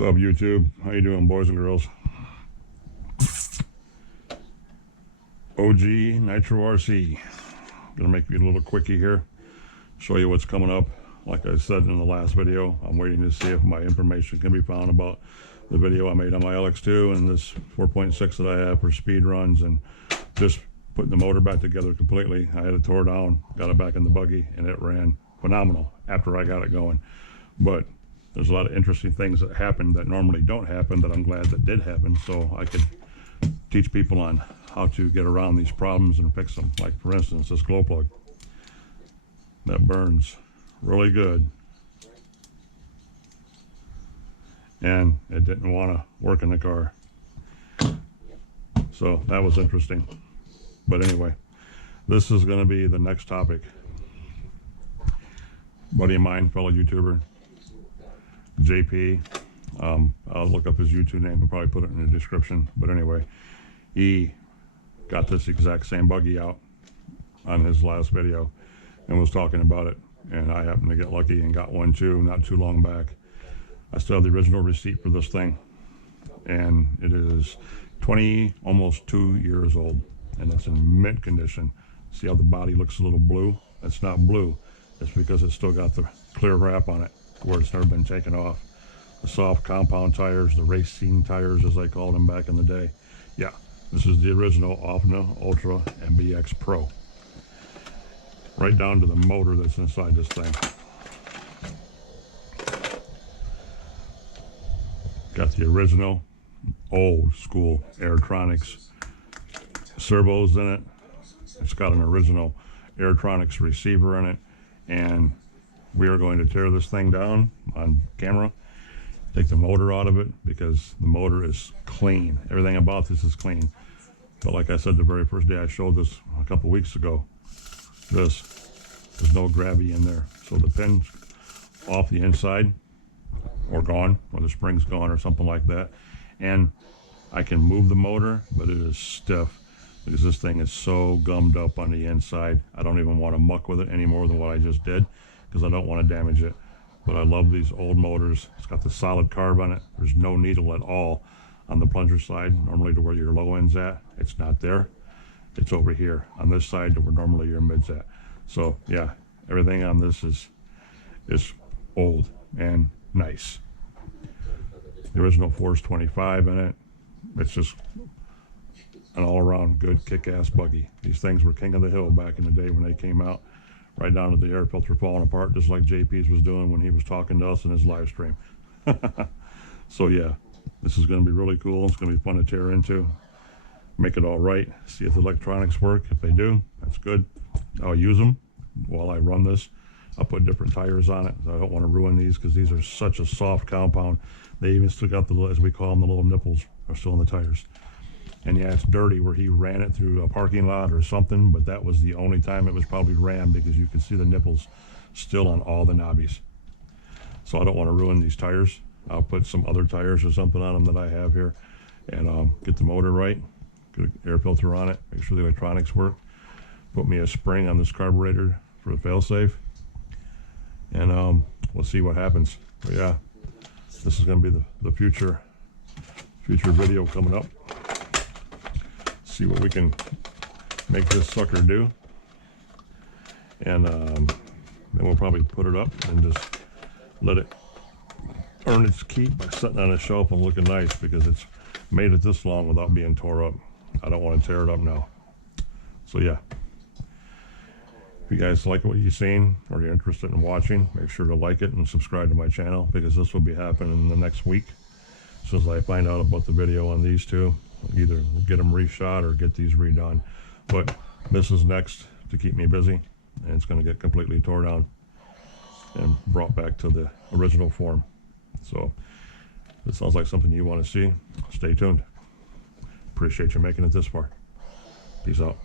What's up, YouTube? How you doing, boys and girls? OG Nitro RC. Gonna make you a little quickie here. Show you what's coming up. Like I said in the last video, I'm waiting to see if my information can be found about the video I made on my LX2 and this 4.6 that I have for speed runs and just putting the motor back together completely. I had it tore down, got it back in the buggy, and it ran phenomenal after I got it going. But there's a lot of interesting things that happened that normally don't happen that I'm glad that did happen, so I could teach people on how to get around these problems and fix them. Like, for instance, this glow plug that burns really good, and it didn't want to work in the car, so that was interesting. But anyway, this is going to be the next topic. Buddy of mine, fellow YouTuber, JP, I'll look up his YouTube name and probably put it in the description. But anyway, he got this exact same buggy out on his last video and was talking about it, and I happened to get lucky and got one too not too long back. I still have the original receipt for this thing, and it is 20, almost 2 years old, and it's in mint condition. See how the body looks a little blue? It's not blue, it's because it's still got the clear wrap on it where it's never been taken off. The soft compound tires, the racing tires as I called them back in the day. Yeah, this is the original Offna Ultra MBX Pro. Right down to the motor that's inside this thing. Got the original old school Airtronics servos in it. It's got an original Airtronics receiver in it, and we are going to tear this thing down on camera, take the motor out of it, because the motor is clean. Everything about this is clean. But like I said the very first day I showed this a couple weeks ago, there's no grabby in there. So the pin's off the inside, or gone, or the spring's gone or something like that. And I can move the motor, but it is stiff because this thing is so gummed up on the inside. I don't even want to muck with it any more than what I just did, because I don't want to damage it. But I love these old motors. It's got the solid carb on it. There's no needle at all on the plunger side, normally to where your low end's at. It's not there. It's over here on this side to where normally your mid's at. So yeah, everything on this is old and nice. The original Force 25 in it. It's just an all-around good kick-ass buggy. These things were king of the hill back in the day when they came out, right down to the air filter falling apart, just like JP's was doing when he was talking to us in his live stream. So yeah, this is going to be really cool. It's going to be fun to tear into, make it all right, see if the electronics work. If they do, that's good. I'll use them while I run this. I'll put different tires on it. I don't want to ruin these because these are such a soft compound. They even still got the, as we call them, the little nipples are still in the tires. And yeah, it's dirty where he ran it through a parking lot or something, but that was the only time it was probably ran, because you can see the nipples still on all the knobbies. So I don't want to ruin these tires. I'll put some other tires or something on them that I have here, and get the motor right, get an air filter on it, make sure the electronics work, put me a spring on this carburetor for the failsafe, and we'll see what happens. But yeah, this is going to be the future video coming up. See what we can make this sucker do, and then we'll probably put it up and just let it earn its keep by sitting on a shelf and looking nice, because it's made it this long without being tore up. I don't want to tear it up now. So yeah, if you guys like what you've seen or you're interested in watching, make sure to like it and subscribe to my channel, because this will be happening in the next week. As soon as I find out about the video on these two, either get them reshot or get these redone. But this is next to keep me busy, and it's going to get completely tore down and brought back to the original form. So if it sounds like something you want to see, stay tuned. Appreciate you making it this far. Peace out.